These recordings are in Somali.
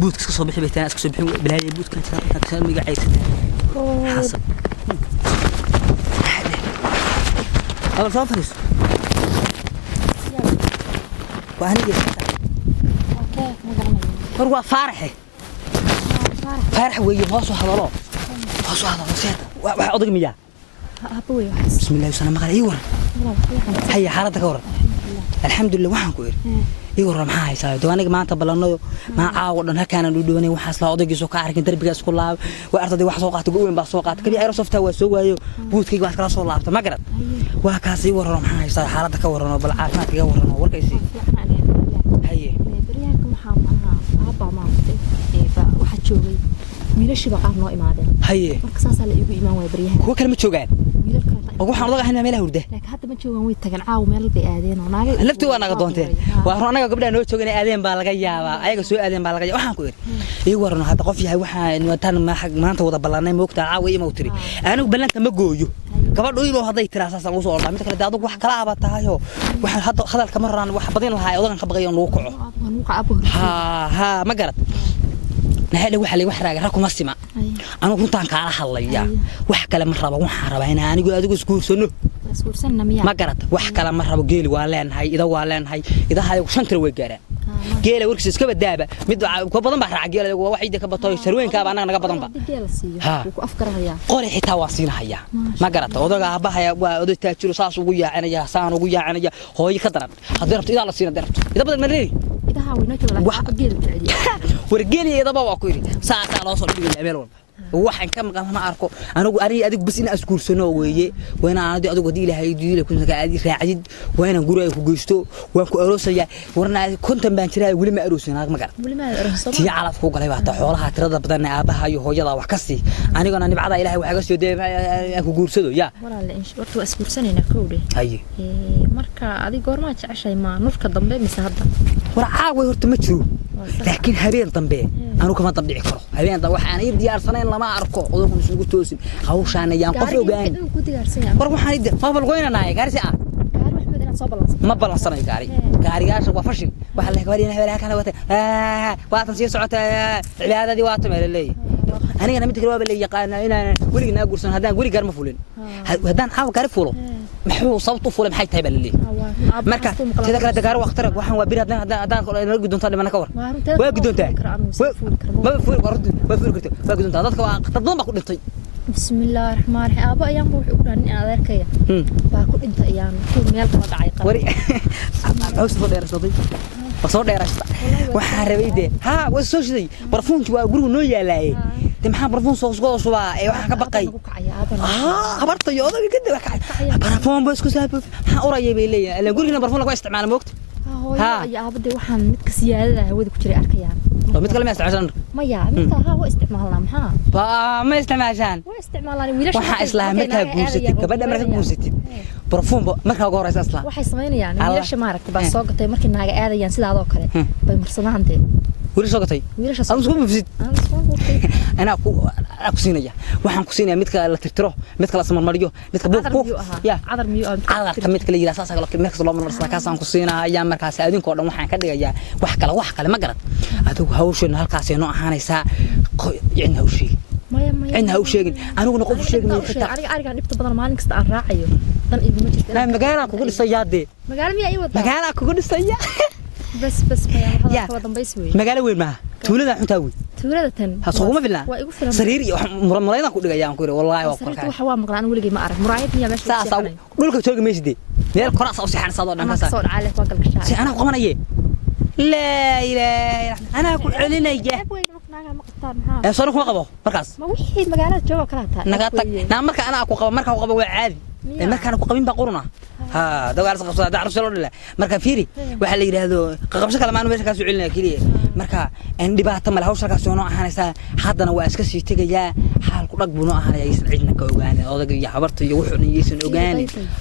بوت كسو بخي بيتان اسكو بخي بلاي بوت كان ميغا عيسد حسب أول صافرس وهني اوكي هو فارحه فارح ويا هوسو هدلو هوسو هدلو سيد واحد أضيق مياه ابوي بسم الله وسلام مقال ايور هيا حالتك ورا الحمد لله waxaan ku iri igu ram maxaa haysaa dooniga maanta balanayo ma caawo dhan halkaan u doonay waxaas la odaygiiso ka arkin darbigaas ku laab waa ardayda wax soo qaatay go'weyn baa soo qaatay kaliya aerosoft waa soo waayo buudkayga wax kala soo laabta ma garad waa kaas igu ram maxaa haysaa xaaladda ka waran bal caafimaadka waran warkaysi haye bariyaanka maxaa aaba maantay waxa joogay wiilashiba qaar noo imaadeen haye marka saas la igu iimaan way bariyaanka kuwa kale ma joogaan waxaan odaga xinaa meelaha hurda laakiin hadda ma joogan way tagan caaw meel bay aadeen oo naagay lafti waa naga doonteen waa anaga gabdhaha noo joogay aadeen baa laga yaabaa ayaga soo aadeen baa laga yaabaa waxaan ku iri ii waran hadda qof yahay waxaan wataan maanta wada ballanay moogta caaw ima u tiri anigu ballanta ma gooyo gabadhu inuu haday tiraasasan ugu soo ordaa mid kale adigu wax kala abataayo waxaan hadda hadalka maraan wax badin lahaay odagan ka baqayo inuu kaco ha ma garad نهاية واحد راجع ركوم السماء أنا كنت عن كاره حليا واحد كلام مرة بقول حرب هنا أنا أقول أدوك سكور سنة مياه ما قرأت واحد كلام مرة بقول وعلان هاي إذا هاي وشنتر وجرا جيل وركس كبر دابة مدة كبضن بحر عجيل واحد كبطوي سروين كاب أنا كبضن بقى ها وأفكار هيا قولي حتى واصين هيا ما قرأت وضع أباها وأدو تأجر صاص وجيا أنا يا سان وجيا أنا يا هاي خطرت هضربت إذا الله سين دربت إذا بدل مريري إذا هاوي نجوا لك جيل بعدي ورجالي إذا بابا كوري ساعة لا صار بيجي يعملون waxaan ka maqan ma arko anigu adigu bas in askuursano weeye weena adigu hadii ilaahay diilay kun ka aadi raacid weena guriga ku geysto waan ku aroosaya warna kontan baan jiray wali ma aroosana ma garan wali ma aroosana tii calaf ku galay baa xoolaha tirada badan aabaha iyo hooyada wax ka sii anigana nibcada ilaahay waxa ka soo deebay ku guursado ya walaal in shortu askuursanayna kowde haye marka adiga goorma jeceshay ma nurka dambe mise hadda war caawa horta ma jiro laakiin habeen dambe anu kama dabdhici karo habeen dambe waxaan ii diyaarsanayn lama arko odagu isugu toosin hawshaan ayaan qof ogaan war waxaan idin ma balgoynanaay gaarsi ah gaari maxmed inaad soo balansan ma balansanay gaarigaasha waa fashil waxa la gabarina habeen kana wata waatan sii socota cibaadadii waa tamay leey aniga mid kale waa la yaqaan inaan waliga guursan hadaan wali gaar ma fulin hadaan caaw gaari fulo maxuu sabtu fulo maxay tahay balli marka sida kala dagaar waqti rag waxaan waa bir hadaan la gudunta dhimana ka war waa gudunta ma fuul qordo ma fuul karto waa gudunta dadka waa qaddan ba ku dhintay bismillaahir rahmaanir rahiim aba ayaan wuxuu u dhanin adeerkaya baa ku dhintay ayaan ku meel kala dhacay qab wari aws soo dheersaday soo dheerasta waxa rabeyde ha waa soo shiday barfuunki waa guriga noo yaalay maxaa barfuun soo suba ee waxa ka baqay habarta iyo odaga kadib waxa barfuun baa isku saabay waxa urayay bay leeyahay la guriga barfuun lagu isticmaalo moogta ha ya abade waxaan mid ka siyaadada hawada ku jiray arkayaan mid kale ma isticmaalaan maya mid kale ha waa isticmaalnaa maxaa ba ma isticmaalaan waa isticmaalaan wiilasha waxa islaamka guursatay gabadha marka guursatay barfuun marka ugu horeysa asla waxay sameynayaan wiilasha ma aragtay baa soo gatay markii naaga aadayaan sidaadoo kale bay marsadaan dee wiilasha soo gatay wiilasha aan soo mufsid أنا أكسينيا وحن كسينيا متك لا تترو متك لا سمر مريو متك بوك يا عذر ميو عذر كمتك اللي يراسا قال متك لو من رسنا كاسان كسينا يا مركاس أدين كودن وحن كدغيا wax kale ma garad adigu hawshan halkaas ee noo ahaanaysa in hawshii in hawsheegin anigu noqon sheegin ariga dhibta badan maalin kasta aan raacayo dan iguma jirto magaala kugu dhisayaade magaala kugu dhisaya بس يا هذا دنبيس وي magaalo weyn ma tuulada xunta weyn tuulada tan ha soo ma filna sariir iyo murayna ku dhigayaan ku wallahi waa qorka waxa waa maqlaan waligii ma arag muraayad miya meesha saasa dhulka jooga meeshide meel koraas oo sixan saado dhan ka soo dhacay waa galgashaa si ana qabanayay la ilaaha ana ku celinaya ee soo ku qabo markaas ma wixii magaalada jooga kala taa naga tag marka ana ku qabo marka ku qabo waa caadi marka ana ku qabin ba quruna ها دغار سقفصا دعرس لو دله marka fiiri waxa la yiraahdo qaqabsho kala maan meesha ka soo celinaa kaliya marka aan dhibaato ma laha hawshaas soo ahaanaysa haddana waa iska sii tagayaa xaal ku dhag buuno ahaanay aysan cidna ka ogaan odaga iyo habarta iyo wuxuu dhigaysan ogaan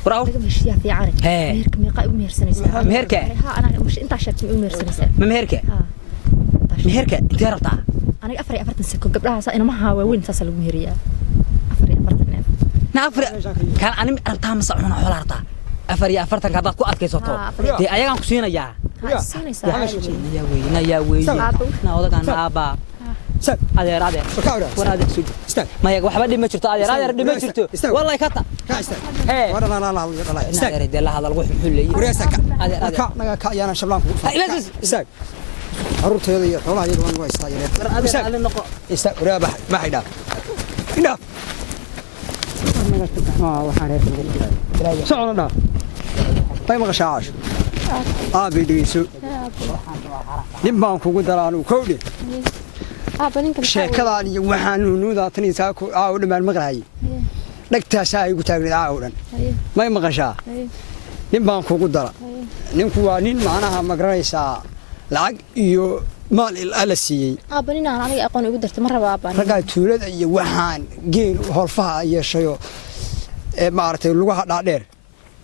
waraaw meesha fiican meerka meeqa u meersanaysaa meerka ha ana inta sheegtay u meersanaysaa ma meerka meerka inta rabtaa aniga 44 sako gabdhaha ina ma haawa weyn saas lagu meeriyaa 44 na afar kan ani rabtaa ma socona xoolaarta أفريا أفرتن كذا كو أتكيساتو دي أيام كسينا يا يا وي ناودا كان أبا هذا رادع ورادع سوق ما يقوى حبدي ما شرطه هذا رادع ما شرطه والله يكتا لا استاك يريد الله هذا الوحي محلي وريسك هذا رادع كا يا انا شبلان استاك عروتيدا iyo xoolaha iyaga waan waa istaayeen هذا النقو istaag waraa ma xidha ina waxaan reer socodna bay maqashaash aabi dhigeyso nin baan kugu daraanu kowdhe sheekadaan iyo waxaan nuunuuda taniisaa ku aa u dhamaan maqlaayay dhagtaas ay ugu taagnayd aa u dhan may maqashaa nin baan kugu dara ninku waa nin macnaha magaranaysaa lacag iyo maal la siiyey aabaninaan aniga aqoon ugu dartay ma raba aaban ragaa tuulada iyo waxaan geel holfaha yeeshayo ee maartay lugaha dhaadheer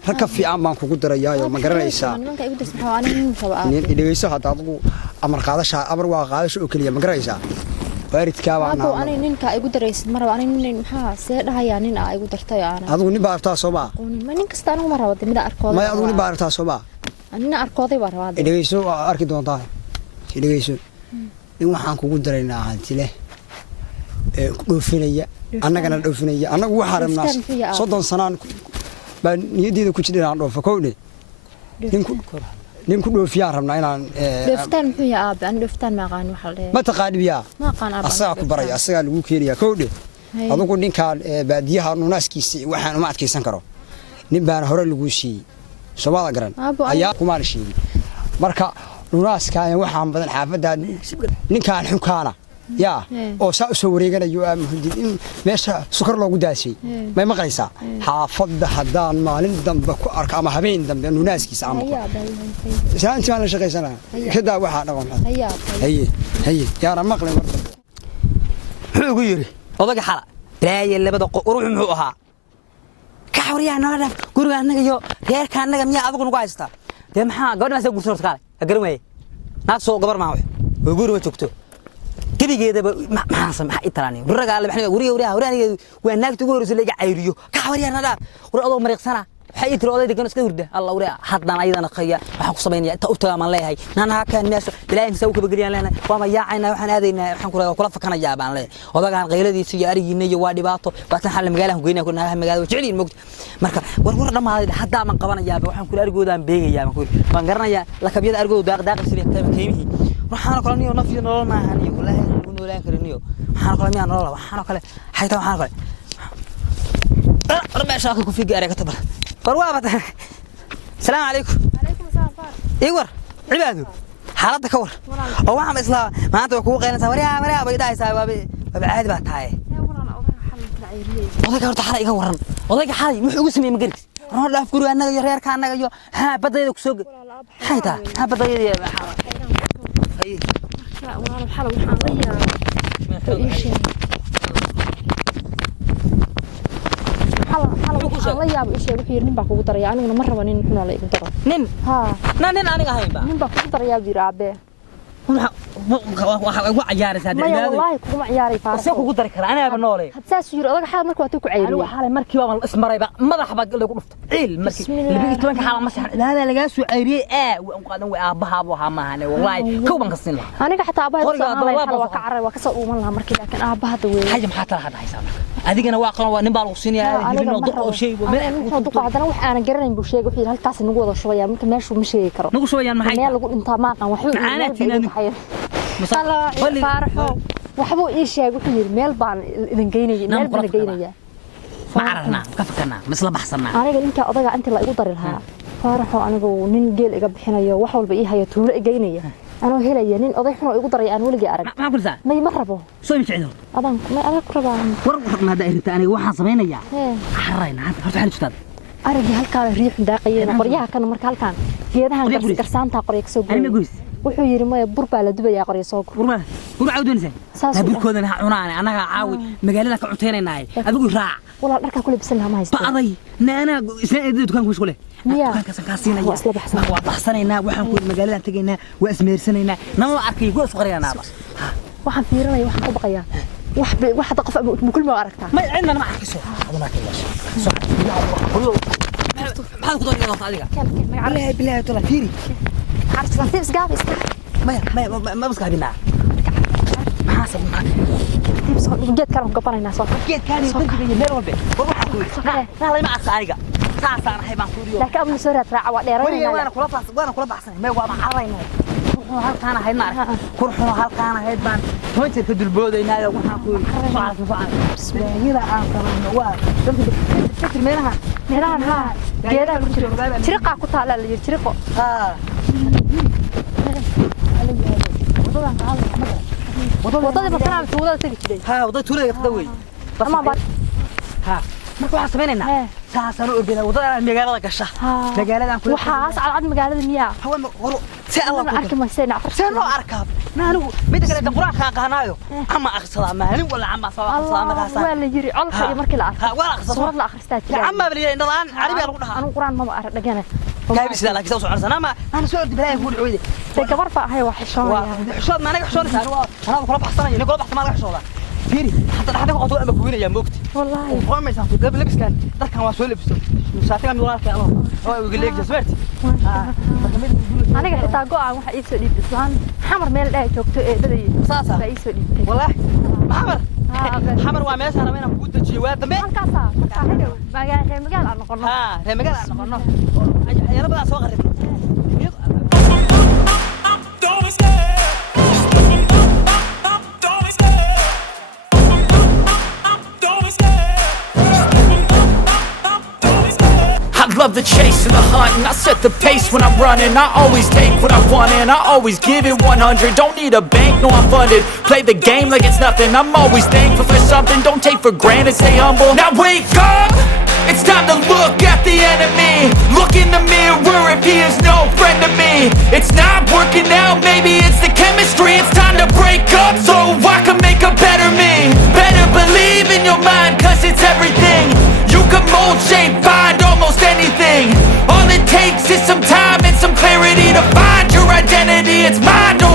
raka fiican baan kugu darayaayo ma garanaysaa nimanka ugu dartay waxa aniga nin raba aaban nin dhigeyso hada adigu amar qaadasha amar waa qaadasho oo kaliya ma garanaysaa waaridka baan aaban aniga ninka ugu daraysid ma raba aniga nin maxaa see dhahayaa nin aa ugu dartay aan adigu nin baa artaa Soomaa ma nin kasta anigu ma raba mid arkooday ma adigu nin baa artaa Soomaa anina arkooday baa rabaa dhigeyso arki doontaa dhigeyso in waxaan kugu daraynaa hanti leh ee dhoofinaya annagana dhoofinaya annagu waxa rabnaa 30 sanaan baan niyadeyda ku jirnaa dhoofo kowdhe ninku dhoofiyaa rabnaa inaan dhooftaan muxuu yahay aab aan dhooftaan ma aqaan waxa la ma taqaanibiya ma aqaan aab asaga ku baray asaga lagu keenaya kowdhe adigu ninkaan baadiyaha nuunaaskiisa waxaan uma adkeysan karo nin baan hore lagu siiyey Soomaaliya garan ayaa kuma sheegay marka nunaaska waxaan badan xaafada ninkaan xunkaana yaa oo saa soo wareeganayo muhiim in meesha sukar loogu daasay may maqlaysaa xaafada hadaan maalin dambe ku arka ama habeen dambe nunaaskiisa ama saanti aan shaqaysanaa kada waxa dhaqan haye yaana maqlay marka wuxuu yiri odaga xala raayay labada ruux muxuu ahaa ka xawriyaa noo guriga anaga iyo reerka anaga miyaa adigu nagu haystaa dee maxaa gabadha ma guursan kartaa garan way naag soo gabar ma wax oo guriga joogto kaligeedaba maxaa sameeyay italaani ruraga la baxnay guriga aniga waa naagta ugu horeysay laga cayriyo ka xawriyaa nada war adoo mariiqsana waxay tiri odayga kan iska hurda alla wariya haddana ayadana khaya waxa ku sameeynaya inta u tagaan leeyahay nana kan meesha ilaahay saw ka bagaliyaan leena waa ma yaacayna waxaan aadaynaa waxaan kula fakanayaa baan leeyahay odagaan qayladiisa iyo arigiina iyo waa dhibaato baatan xal magaalaha goynaa kuna magaalada jeceliin moogta marka war dhamaaday hadda ma qabanayaa waxaan kula argoodaan beegayaa baan garanayaa lakabyada argooda daaqdaaqisay qiimihi waxaan kala niyo nafyo nolol ma ahaniyo wallahi uu noolaan kariniyo waxaan kala miyaa nolol waxaan kale hayta waxaan kale ربع شاكو في قاري كتب قروابة السلام عليكم عليكم السلام إيور عبادو حالتك كور أو عم إسلام ما أنت وكوه قينا وريا بيداي سوا بعد بتاعي وضيق هرت حالي كورن وضيق حالي محو اسمي مقرك روح لا أفكر أنا يرير كان أنا ها بدي سوق حيدا ها بدي يا هاي لا والله الحلا وحاليا الله يا ابو ايش وحير نين با kugu daraya aniguna ma raba nin xun la igu daro nin ha nin aniga hayba nin ba kugu daraya biiraabe waxa ugu ciyaaraysaa dad wallahi kuma ciyaari faa soo kugu dari kara aniga noolay hadsaas yiri odaga xal markii waad ku ceyriyo aniga xalay markii baan ismarayba madaxa baa lagu dhufto ciil markii 12 xal ma sax ilaada laga soo ceyriyay waan qaadan way aabaha waxa ma ahane wallahi kow ban ka siin lahaa aniga xataa aabaha waa ka caray waa ka soo uuman lahaa markii laakiin aabaha weey haye maxaa kala hadaysaa adigana waa qan waa nin baa lagu siinayaa hilibno duq oo shay ma duq hadana wax aan garanayn buu sheegay wixii halkaas nagu wada shubaya marka meeshu ma sheegi karo nagu shubayaan maxay meel lagu dhintaa ma aqaan waxuu masala farxo waxbuu ii sheegay wuxuu yiri meel baan idin geynayay meel baan geynaya ma aragna ka fakarna misla baxsana aniga ninka odaga inta la igu dari lahaa farxo anigu nin geel iga bixinayo wax walba ii hayo tuulo geynaya أنا هلا يعني أضيع حنا يقدر يعني ولا جارك ما أقول ذا ما يمربه سوي مشعل أنا ما أنا كربان ورق ما هذا إنت أنا واحد صبينا يا حرينا هذا حلو أستاذ أرجع هالكار الريح داقية قريها كانوا مرك هالكان في هذا هالكار كرسان تاقريك سوق أنا ما قلت wuxuu yiri ma burba la dubay qoriyo soo burba awdunsan burkoodana cunaana anaga caawi magaalada ka cunteynaynaay adigu raac wala dharka kule bisan ma haysto baaday naana isna dukaan ku shaqole dukaanka san ka siinaya waa baxsanaynaa waxaan ku magaalada tagaynaa waa ismeersanayna nama arkay ku soo qariyana bas waxaan fiirinay waxaan ku baqayaa wax qof kulma aragtaa ma cidna ma arkiso aduna kaleesh soo maxaad ku doonaysaa doonta adiga كان مقعد bilahi bilahi tala fiiri عارف تنسيب سقاف استاك maya ma maskaabinaa maxaa sabab جيت كانوا قبلنا صوت geedkaan iyo dantiga meel walba war waxaa ku yidhi naa layma arsa aniga saasaan ahay baan ku yidhi لكن أبو سورة راعة weliga وديرين waana kula baxsanay may waa cararaynay kurxuno halkaan ahayd ma arag kurxuno halkaan ahayd baan hoonteedka dulboodaynaayo waxaan ku yidhi bisbaahiyada aan samayno waa dantiga fikir meelaha ميران ها جيدا شرقة كتها لا اللي شرقة ها وضد مثلا في وضد تجي ها wadada tuulada ka way أما بعد ha marka waxaan samaynaynaa saasaan u ordinaa wadada magaalada gasha magaaladan kula وحاس على عد مقالة مياه hawa war si alla أنا أركب ما يصير نعرف سين loo arkaa naanigu mid kale quraan ka qaanaayo ama akhsada maalin wala ama soo الله ولا يجري على خير مركي لا ha wala akhsada صورة لا أخرستها ama baliya indhalaan carabi lagu dhahaa أنا قرآن ما أعرف دقينا gaabis la laakiin soo soconaysa ama ana soo ordi balay ku dhacweyde تكبر بقى هاي وحشون xishood ma anaga xishoonaysa ana kula baxsanay ina kula baxsan ma laga xishooda fiiri hadda dhaxda qodob ama kuwinaya moogti والله qomaysan ku dab labiskan darkan waa soo labisto shaatiga mid walaalka alo oo ugu leeyahay sweerti أنا قاعد أتاقو عن واحد يسوي دي بسلان حمر ميل ده جوكتو إيه بدي saasa لا يسوي دي والله حمر waa meesha rabeen aan ku dajiyo waa dambe كاسا مقال أنا قلنا ha reer magaala aan noqono ayana badan soo qaribno Don't be scared. Don't be scared. Don't be scared. Don't be scared. I love the chase and the hunt, and I set the pace when I'm running. I always take what I want and I always give it 100. Don't need a bank, no I'm funded. Play the game like it's nothing. I'm always thankful for something. Don't take for granted, stay humble. Now wake up, it's time to look at the enemy. Look in the mirror if he is no friend to me. It's not working out, maybe it's the chemistry. It's time to break up so I can make a better me. Better believe in your mind, cause it's everything. You can mold, shape, find almost anything. All it takes is some time and some clarity to find your identity. It's mine, don't